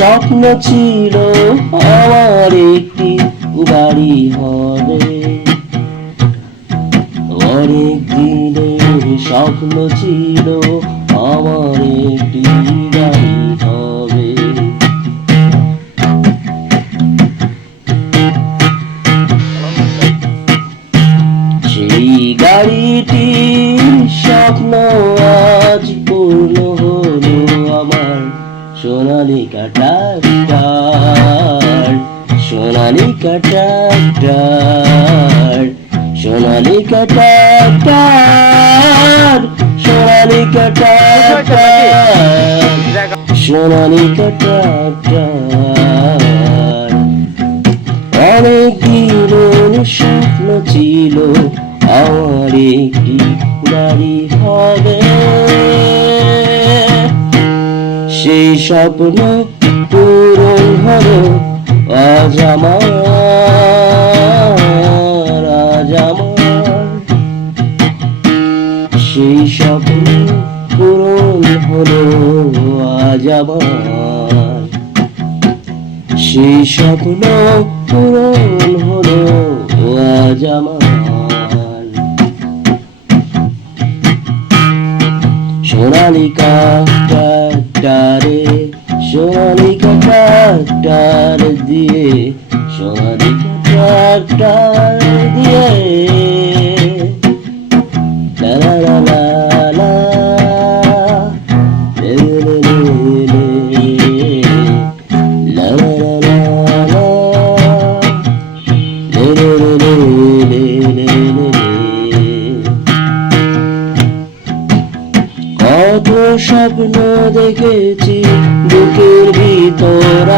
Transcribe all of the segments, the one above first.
স্বপ্ন ছিল আমার একটি বাড়ি হবে। অনেক দিনের স্বপ্ন ছিল আমার একটি সোনালি কাটার সোনালি কাটার সোনালি কাটার সোনালি কাটার সোনালি কাটার অনেক দিনের স্বপ্ন ছিল, আমার একটি গাড়ি হবে। সেই স্বপ্ন পূরণ হলো, আজ আমার আজ আমার। সেই স্বপ্ন পূরণ হলো, আজ আমার। সেই স্বপ্ন পূরণ হলো, আজ আমার। সোনালিকা সোনালিকা ডাক্তার দিয়ে সোনালিকা ডাক্তার দিয়ে।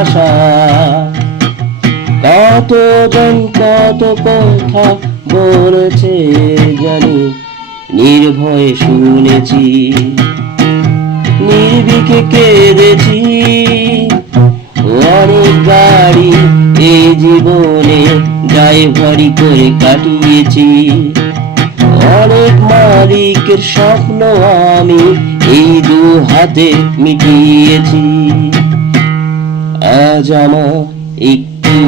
আশা কতজন কত কথা বলেছে জানি, নির্ভয়ে শুনেছি। নির্বিকে কেঁদেছি। অনেক গাড়ি এই জীবনে ড্রাইভারি করে কাটিয়েছি। অনেক মালিকের স্বপ্ন আমি এই দু হাতে মিটিয়েছি। আজ আমার একটি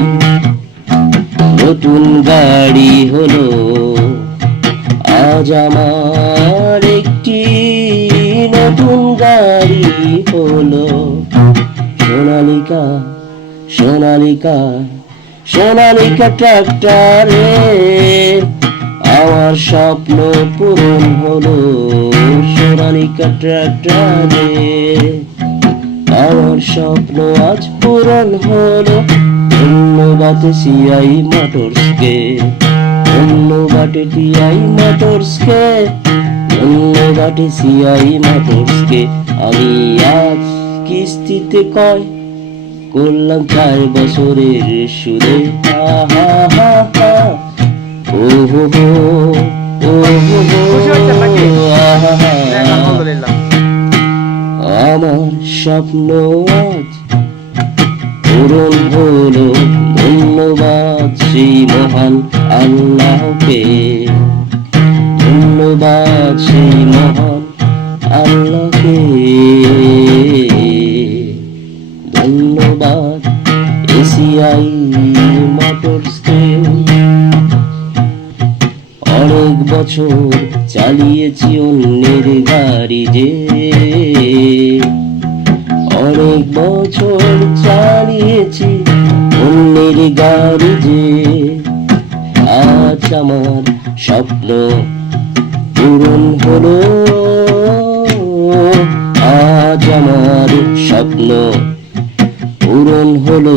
নতুন গাড়ি হলো। আজ আমার একটি নতুন গাড়ি হলো। সোনালিকা সোনালিকা সোনালিকা ট্রাক্টরে আমার স্বপ্ন পূরণ হলো। সোনালিকা ট্রাক্টরে আমার স্বপ্ন আজ পূরণ হলো। ধন্যবাদ সিআই মোটরসকে। ধন্যবাদ টিআই মোটরসকে। ধন্যবাদ সিআই মোটরসকে। আমি আজ কিস্তিতে কয়? করলাম চার বছরের সুদে। হা স্বপ্ন আজ পূরণ হলো ধন্যবাদ সেই মহান আল্লাহকে। ধন্যবাদ সেই মহান আল্লাহকে। ধন্যবাদ এসিআই মোটরসকে। অনেক বছর চালিয়েছি অন্যের গাড়ি যে। অনেক বছর চালিয়েছি অন্যের গাড়ি যে। আজ আমার স্বপ্ন পূরণ হলো। আজ আমার স্বপ্ন পূরণ হলো।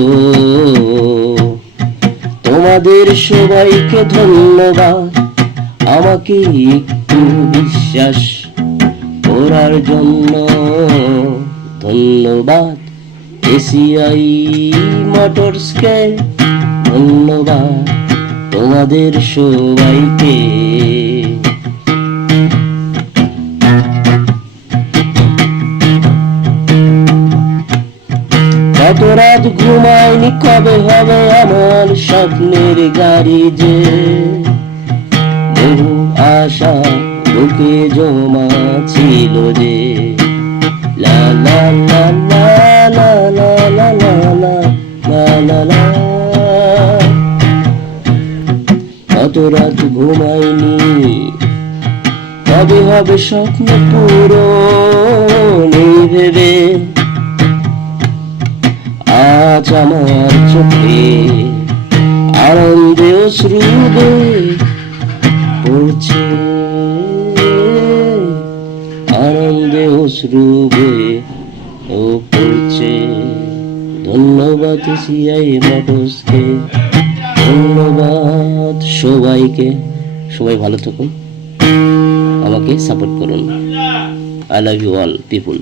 তোমাদের সবাইকে ধন্যবাদ। আমাকে একটু বিশ্বাস করার জন্য। ধন্যবাদ। এসিআই মোটরসকে ধন্যবাদ তোমাদের সবাইকে। কত রাত ঘুমাইনি কবে হবে আমার স্বপ্নের গাড়ি যে বহু আশা বুকে জমা ছিল যে রাত ঘুমাইনি কবে হবে স্বপ্ন পুরো নেই ভেবে? আজ আমার চোখে আনন্দে অশ্রু পড়ছে। আনন্দে অশ্রু ও পড়ছে। ধন্যবাদ সিআই মানুষকে ধন্যবাদ সবাইকে। সবাই ভালো থাকুন। আমাকে সাপোর্ট করুন। I love you all people